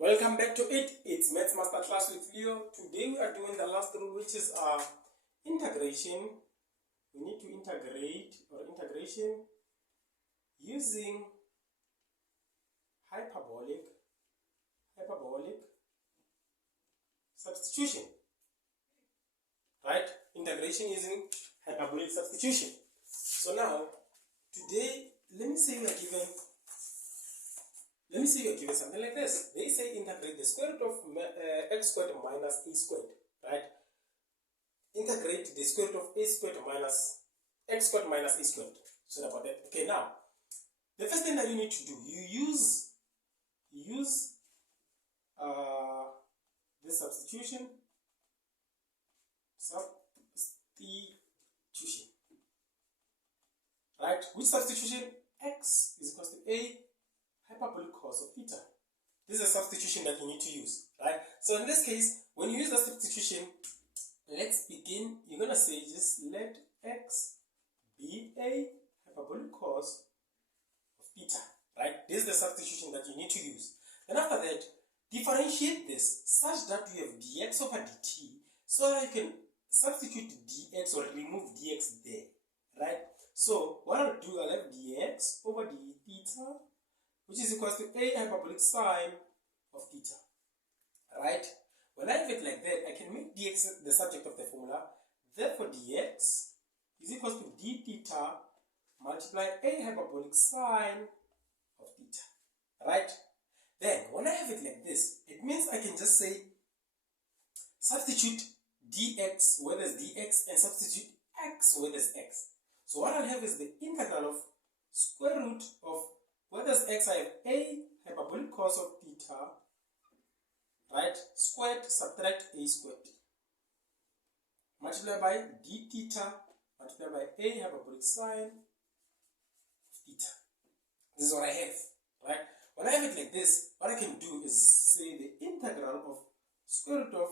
Welcome back to it. It's Maths Masterclass with Leo. Today we are doing the last rule, which is integration. We need to integrate or integration using hyperbolic substitution. Right? Integration using hyperbolic substitution. So now, today, let me say we are given something like this. They say integrate the square root of x squared minus a squared, right? Integrate the square root of a squared minus x squared minus a squared. So about that. Okay, now the first thing that you need to do, you use the substitution, right? Which substitution? X is equal to a hyperbolic cos of theta. This is a substitution that you need to use, right? So in this case, when you use the substitution, let's begin. You're gonna say just let x be a hyperbolic cos of theta, right? This is the substitution that you need to use. Then after that, differentiate this such that you have dx over dt, so that you can substitute dx or remove dx there, right? So what I'll do, I'll have dx over d theta, which is equal to a hyperbolic sine of theta, right? When I have it like that, I can make dx the subject of the formula. Therefore, dx is equal to d theta multiply a hyperbolic sine of theta, right? Then, when I have it like this, it means I can just say substitute dx where there's dx and substitute x where there's x. So what I'll have is the integral of square root of where there's x, I have a hyperbolic cos of theta, right, squared subtract a squared, multiplied by d theta, multiplied by a hyperbolic sine of theta. This is what I have, right? When I have it like this, what I can do is say the integral of square root of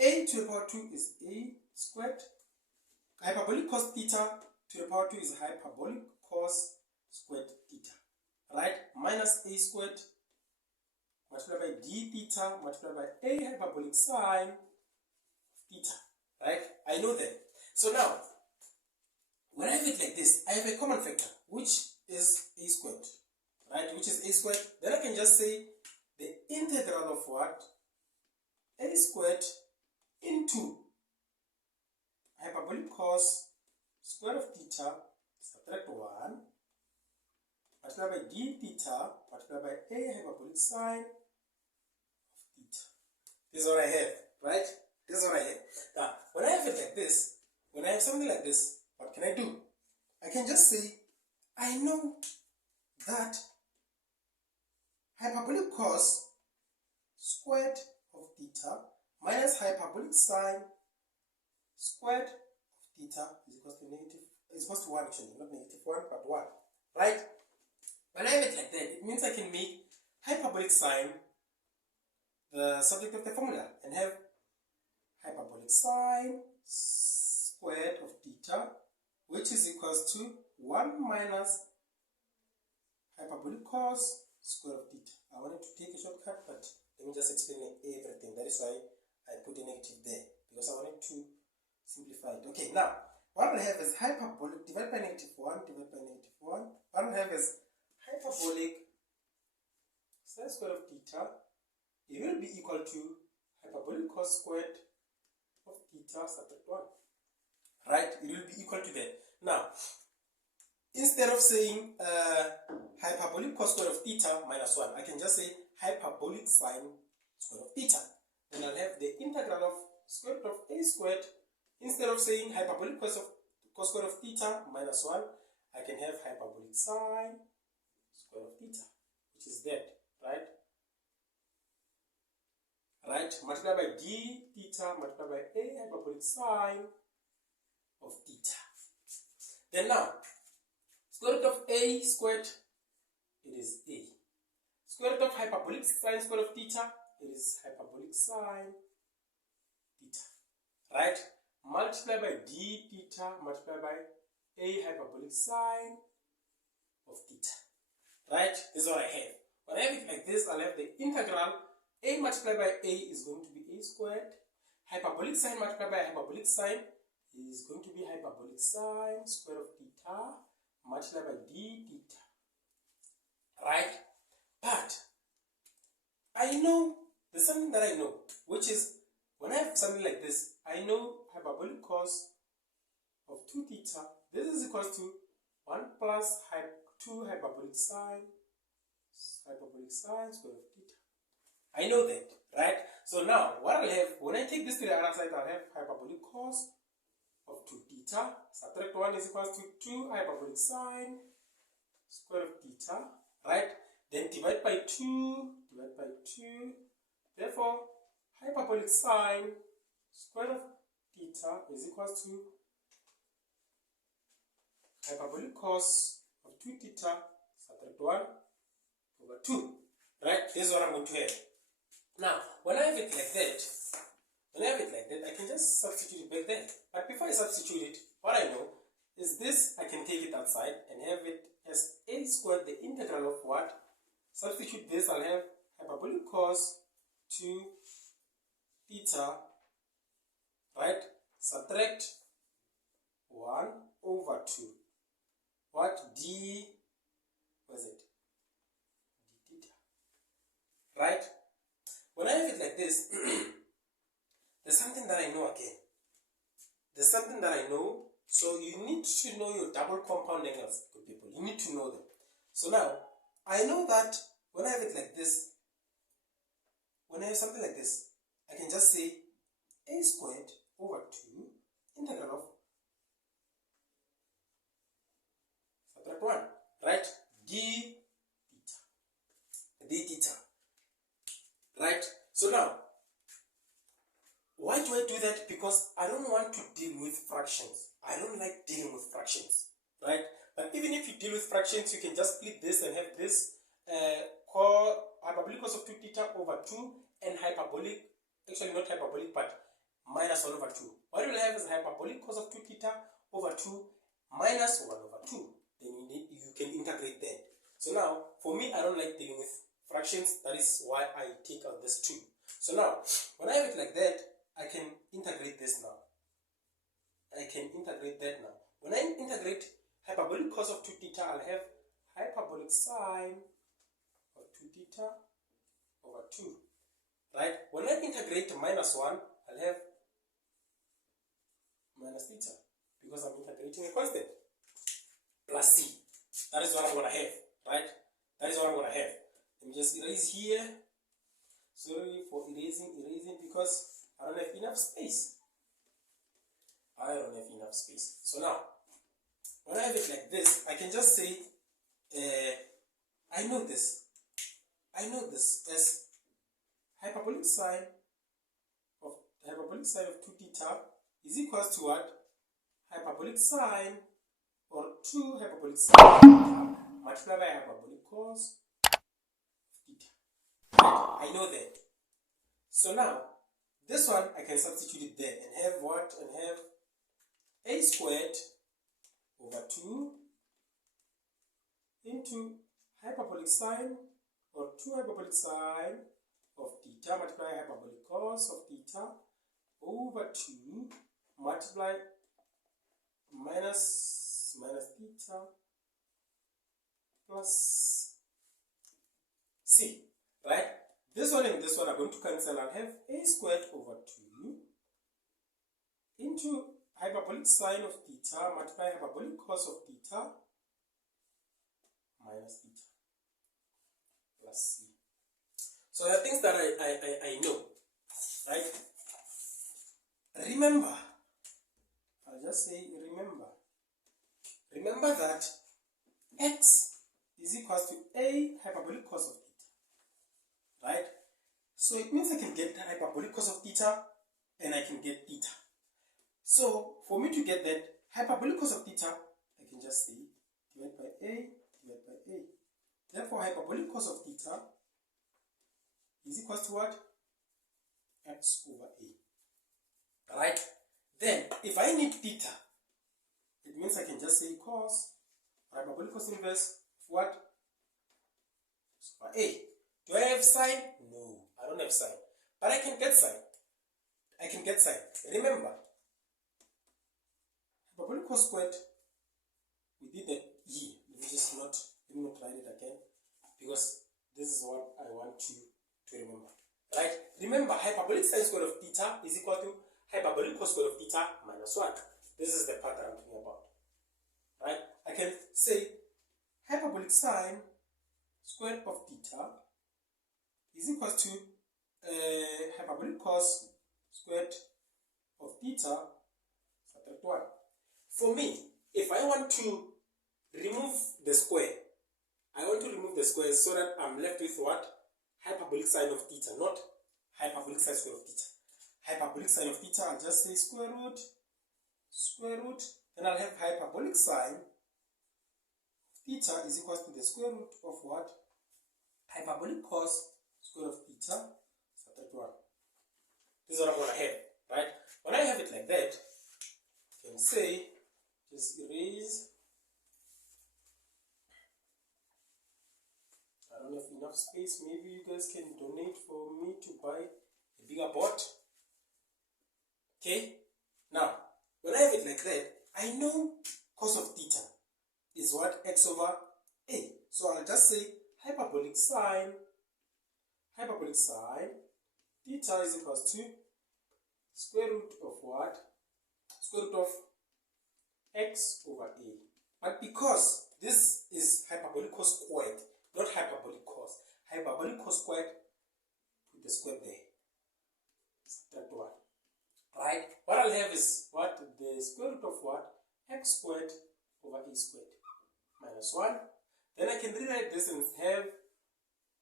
a to the power 2 is a squared, hyperbolic cos theta to the power 2 is hyperbolic cos squared theta, right, minus a squared multiplied by d theta multiplied by a hyperbolic sine of theta, right? I know that. So now, when I have it like this, I have a common factor, which is a squared, right, which is a squared. Then I can just say the integral of what? A squared into hyperbolic cos square of theta subtract 1 multiplied by d theta multiplied by a hyperbolic sine of theta. This is what I have, right? This is what I have. Now, when I have it like this, when I have something like this, what can I do? I can just say, I know that hyperbolic cos squared of theta minus hyperbolic sine squared of theta is equal to negative, is equal to 1 actually, not negative 1, but 1, right? When I have it like that, it means I can make hyperbolic sine the subject of the formula and have hyperbolic sine squared of theta, which is equals to 1 minus hyperbolic cos square of theta. I wanted to take a shortcut, but let me just explain everything. That is why I put a negative there, because I wanted to simplify it. Okay, now, what I have is hyperbolic divided by negative 1 divided by negative 1. What I have is hyperbolic sine square of theta. It will be equal to hyperbolic cos squared of theta subtract 1. Right? It will be equal to that. Now, instead of saying hyperbolic cos square of theta minus 1, I can just say hyperbolic sine square of theta. Then I'll have the integral of square root of a squared. Instead of saying hyperbolic cos square of theta minus 1, I can have hyperbolic sine square of theta, which is that, right? Right? Multiplied by d theta multiplied by a hyperbolic sine of theta. Then now, square root of a squared, it is a. Square root of hyperbolic sine square of theta, it is hyperbolic sine theta. Right? Multiplied by d theta multiplied by a hyperbolic sine of theta. Right? This is what I have. When I have it like this, I'll have the integral a multiplied by a is going to be a squared. Hyperbolic sine multiplied by hyperbolic sine is going to be hyperbolic sine square of theta multiplied by d theta. Right? But I know there's something that I know, which is when I have something like this, I know hyperbolic cos of 2 theta. This is equal to 1 plus 2 hyperbolic sine square of theta. I know that, right? So now, what I'll have, when I take this to the other side, I'll have hyperbolic cos of 2 theta. Subtract 1 is equal to 2 hyperbolic sine square of theta, right? Then divide by 2. Therefore, hyperbolic sine square of theta is equal to hyperbolic cos of 2 theta, subtract 1 over 2. Right? This is what I'm going to have. Now, when I have it like that, I can just substitute it back there. But before I substitute it, what I know is this, I can take it outside and have it as a squared, the integral of what? Substitute this, I'll have hyperbolic cos 2 theta, right? Subtract 1 over 2. What? D, what is it? D theta. Right? When I have it like this, there's something that I know again. There's something that I know. So you need to know your double compound angles, good people. You need to know them. So now, I know that when I have it like this, when I have something like this, I can just say a squared over 2 integral of subtract 1, right? D theta, right? So now, why do I do that? Because I don't want to deal with fractions. I don't like dealing with fractions, right? But even if you deal with fractions, you can just split this and have this hyperbolic cos of 2 theta over 2 and hyperbolic, actually not hyperbolic, but minus 1 over 2. What you will have is hyperbolic cos of 2 theta over 2 minus 1 over 2. Then you can integrate that. So now, for me, I don't like dealing with fractions. That is why I take out this 2. So now, when I have it like that, I can integrate this now. I can integrate that now. When I integrate hyperbolic cos of 2 theta, I'll have hyperbolic sine of 2 theta over 2. Right? When I integrate minus 1, I'll have minus theta, because I'm integrating a constant, plus c. That is what I'm going to have. Right? That is what I'm going to have. Let me just erase here. Sorry for erasing, because I don't have enough space. So now, when I have it like this, I can just say, I know this as hyperbolic sine of 2 theta is equal to what? Hyperbolic sine, or 2 hyperbolic sine of theta multiplied by hyperbolic cos of theta. I know that. So now, this one I can substitute it there and have what? And have a squared over 2 into hyperbolic sine, or 2 hyperbolic sine of theta multiplied by hyperbolic cos of theta over 2 multiply minus theta plus c, right? This one and this one are going to cancel. I'll have a squared over 2 into hyperbolic sine of theta multiply hyperbolic cos of theta minus theta plus c. So there are things that I know, right? Remember, I'll just say remember that x is equal to a hyperbolic cos of theta, right? So it means I can get the hyperbolic cos of theta and I can get theta. So for me to get that hyperbolic cos of theta, I can just say divide by a. Therefore, hyperbolic cos of theta is equal to what? X over a. Right? Then, if I need theta, it means I can just say cos hyperbolic cos inverse of what? X over a. Do I have sine? No, I don't have sine. But I can get sine. I can get sine. Remember, hyperbolic cos squared, we did that here. Let me not write it again, because this is what I want you to remember. Right? Remember, hyperbolic sine squared of theta is equal to hyperbolic cos squared of theta minus 1. This is the part that I'm talking about. Right? I can say hyperbolic sine squared of theta is equal to hyperbolic cos squared of theta subtract 1. For me, if I want to remove the square, so that I'm left with what? Hyperbolic sine of theta, not hyperbolic sine square of theta. Hyperbolic sine of theta, I'll just say square root, then I'll have hyperbolic sine of theta is equal to the square root of what? Hyperbolic cos square of theta subtract 1. This is what I'm going to have, right? When I have it like that, you can say, just erase. I don't have enough space. Maybe you guys can donate for me to buy a bigger board. Okay? Now, when I have it like that, I know cos of theta is what? X over a. So I'll just say hyperbolic sine theta is equal to square root of what? Square root of x over a. But because this is hyperbolic cos squared, not hyperbolic cos. Hyperbolic cos squared, put the square there. Subtract 1. Right? What I'll have is what? The square root of what? X squared over a squared minus 1. Then I can rewrite this and have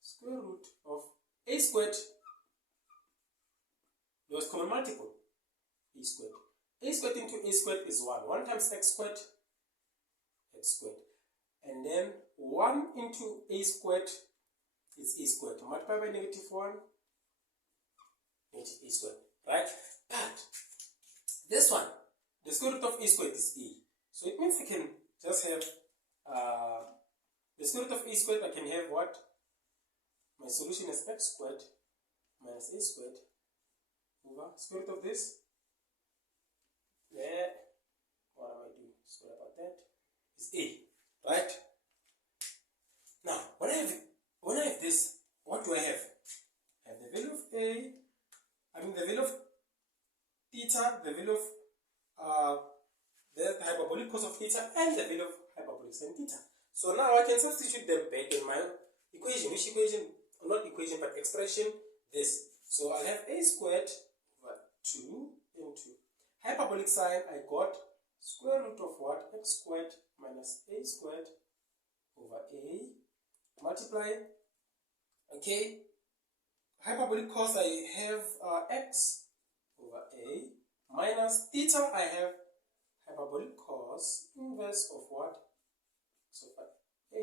square root of a squared, lowest common multiple, a squared. A squared into a squared is 1. 1 times x squared, x squared. And then 1 into a squared is a squared. Multiply by negative 1, negative a squared. Right? But this one, the square root of a squared is a. So it means I can just have the square root of a squared. I can have what? My solution is x squared minus a squared over square root of this. There. What am I doing? Sorry about that. Is a. Right? Now, when I have this, what do I have? I have the value of a, the value of theta, the value of the hyperbolic cos of theta, and the value of hyperbolic sin theta. So now I can substitute them back in my equation. Which equation? Not equation, but expression. This. So I'll have a squared over 2 into hyperbolic sine. I got square root of what? X squared minus a squared over a. Multiply. Okay. Hyperbolic cos, I have x over a minus theta. I have hyperbolic cos inverse of what? X over a.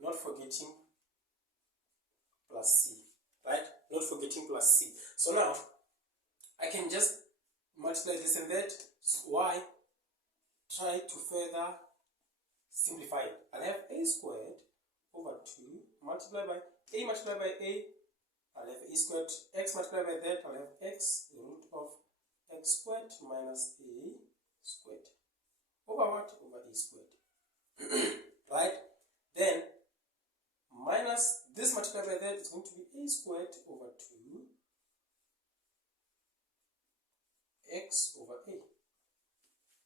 Not forgetting plus c. Right? Not forgetting plus c. So now I can just multiply this and that. Why? Try to further simplify it. I'll have a squared over 2 multiplied by a multiplied by a. I'll have a squared, x multiplied by that. I'll have x root of x squared minus a squared over what? Over a squared. Right? Then minus this multiplied by that is going to be a squared over 2 x over a.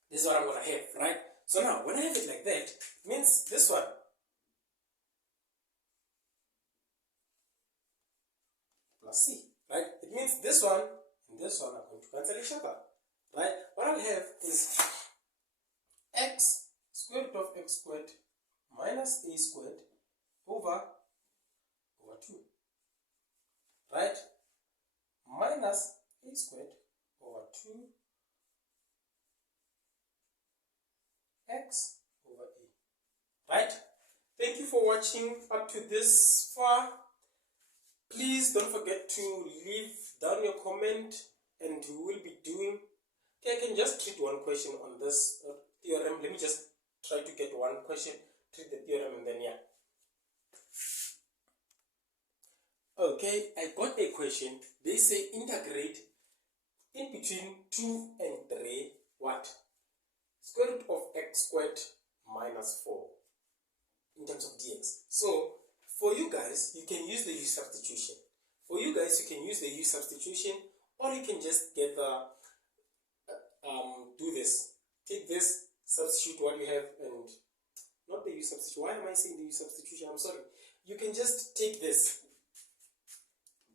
This is what I'm going to have, right? So now, when I have it like that, it means this one plus c, right? It means this one and this one are going to cancel each other, right? What I'll have is x square root of x squared minus a squared over 2, right? Minus a squared over 2 x over a. Right? Thank you for watching up to this far. Please don't forget to leave down your comment, and we will be doing. Okay, I can just treat one question on this theorem. Let me just try to get one question, treat the theorem, and then yeah. Okay, I got a question. They say integrate in between 2 and 3, what? Square root of x squared minus 4 in terms of dx. So, for you guys, you can use the u substitution. For you guys, you can use the u substitution, or you can just get the, do this. Take this, substitute what you have, and not the u substitution. Why am I saying the u substitution? I'm sorry. You can just take this,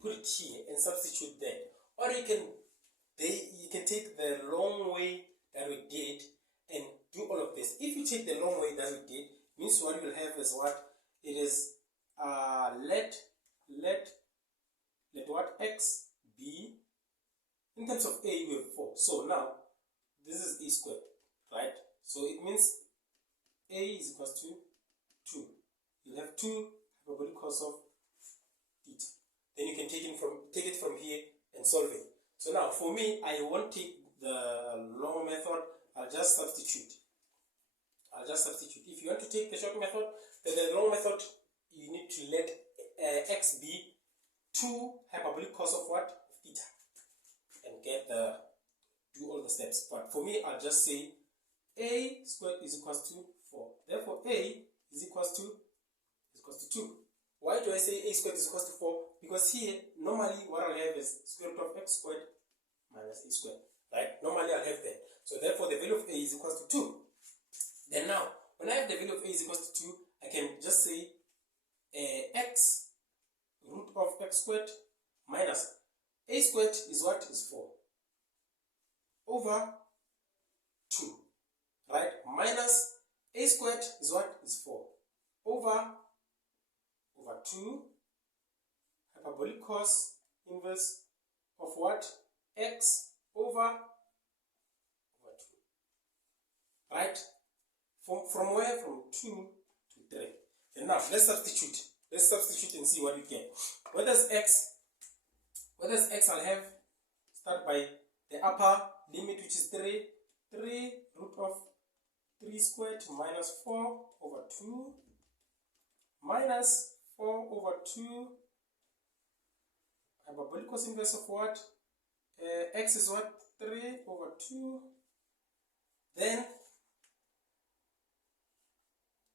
put it here, and substitute there. Or you can take the long way that we did and do all of this. If you take the long way that we did, means what you will have is what? It is let what x be, in terms of a we have 4. So now this is a squared, right? So it means a is equals to 2. You'll have 2 hyperbolic cos of theta. Then you can take it from here and solve it. So now for me, I won't take the long method. I'll just substitute. If you want to take the short method, then the long method, you need to let x be 2 hyperbolic cos of what? Theta. And do all the steps. But for me, I'll just say a squared is equals to 4. Therefore, a is equals to 2. Why do I say a squared is equals to 4? Because here, normally what I'll have is square root of x squared minus a squared. Right? Normally I'll have that. So therefore, the value of a is equals to 2. Then now, when I have the value of a is equals to 2, I can just say x root of x squared minus a squared is what? Is 4 over 2. Right? Minus a squared is what? Is 4 over 2 hyperbolic cos inverse of what? X over 2. Right? From where? From 2 to 3. And now let's substitute. Let's substitute and see what we get. What does x I'll have? Start by the upper limit, which is 3. 3 root of 3 squared minus 4 over 2 minus 4 over 2 hyperbolic cos inverse of what? X is what? 3 over 2. Then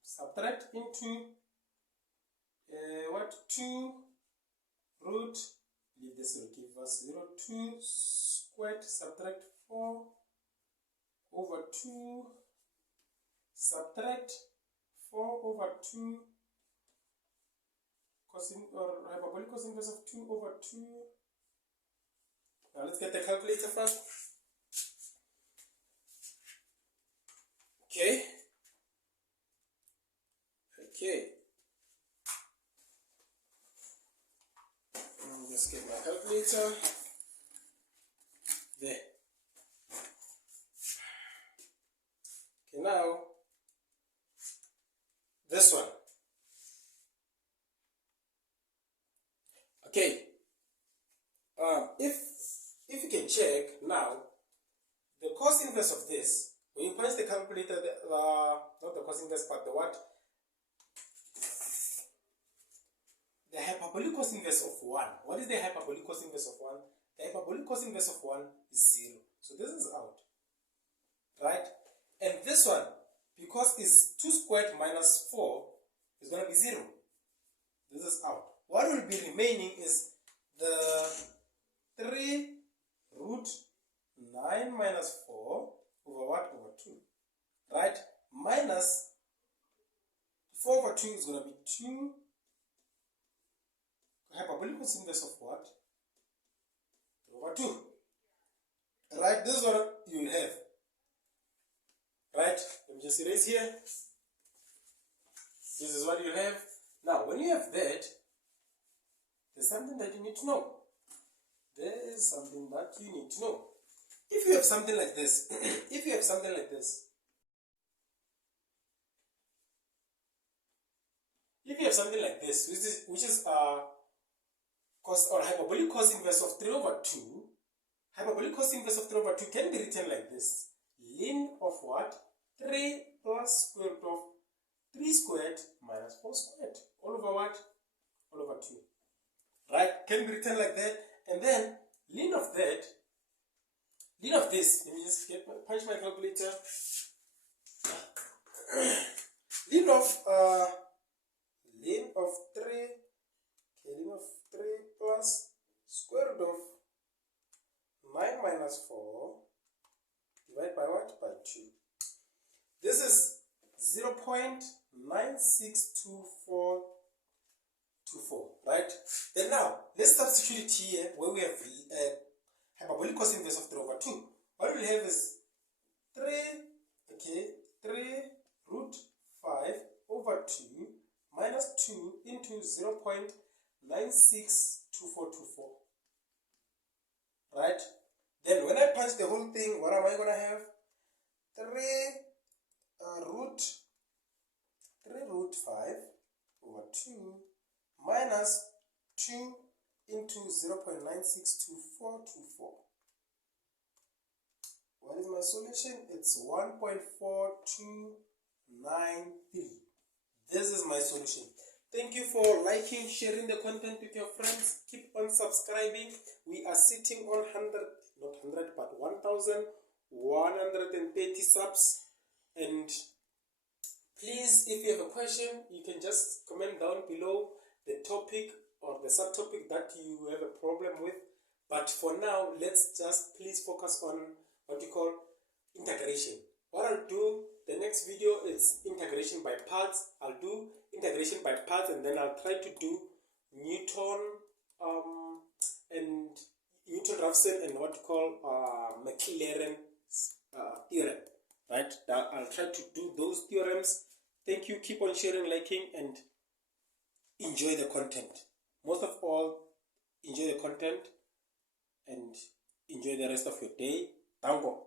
subtract into what? 2 root, leave this will give us 0. 2 squared, subtract 4 over 2, subtract 4 over 2 hyperbolic cos inverse of 2 over 2. Now let's get the calculator first. Okay. Let's get my calculator. There. Okay, now this one. Okay. If you can check now, the cos inverse of this, when you punch the calculator, not the cos inverse, but the what? The hyperbolic cos inverse of 1. What is the hyperbolic cos inverse of 1? The hyperbolic cos inverse of 1 is 0. So this is out. Right? And this one, because it's 2 squared minus 4, is going to be 0. This is out. What will be remaining is the 3 root 9 minus 4 over what? Over 2. Right? Minus 4 over 2 is going to be 2 hyperbolic cos inverse of what? Over 2. Right? This is what you will have. Right? Let me just erase here. This is what you have. Now, when you have that, there's something that you need to know. There's something that you need to know. If you have something like this, which is cos or hyperbolic cos inverse of 3 over 2, hyperbolic cos inverse of 3 over 2 can be written like this. Ln of what? 3 plus square root of 3 squared minus 4 squared. All over what? All over 2. Right? can be written like that. And then ln of this, let me just punch my calculator. ln of 3 plus square root of 9 minus 4 divided by what? By 2. This is 0.962424, right? Then now, let's substitute it here where we have hyperbolic cos inverse of 3 over 2. What we'll have is 3 root 5 over 2 minus 2 into 0.962424. Right? Then when I punch the whole thing, what am I going to have? 3 root 5 over 2 minus 2 into 0.962424. What is my solution? It's 1.4293. This is my solution. Thank you for liking, sharing the content with your friends. Keep on subscribing. We are sitting on 1,130 subs. And please, if you have a question, you can just comment down below the topic or the subtopic that you have a problem with. But for now, let's just please focus on what we call integration. What I'll do, the next video is integration by parts. I'll do integration by parts, and then I'll try to do Newton-Raphson and what we call Maclaurin theorem. Right? I'll try to do those theorems. Thank you. Keep on sharing, liking, and enjoy the content. Most of all, enjoy the content and enjoy the rest of your day. Tango.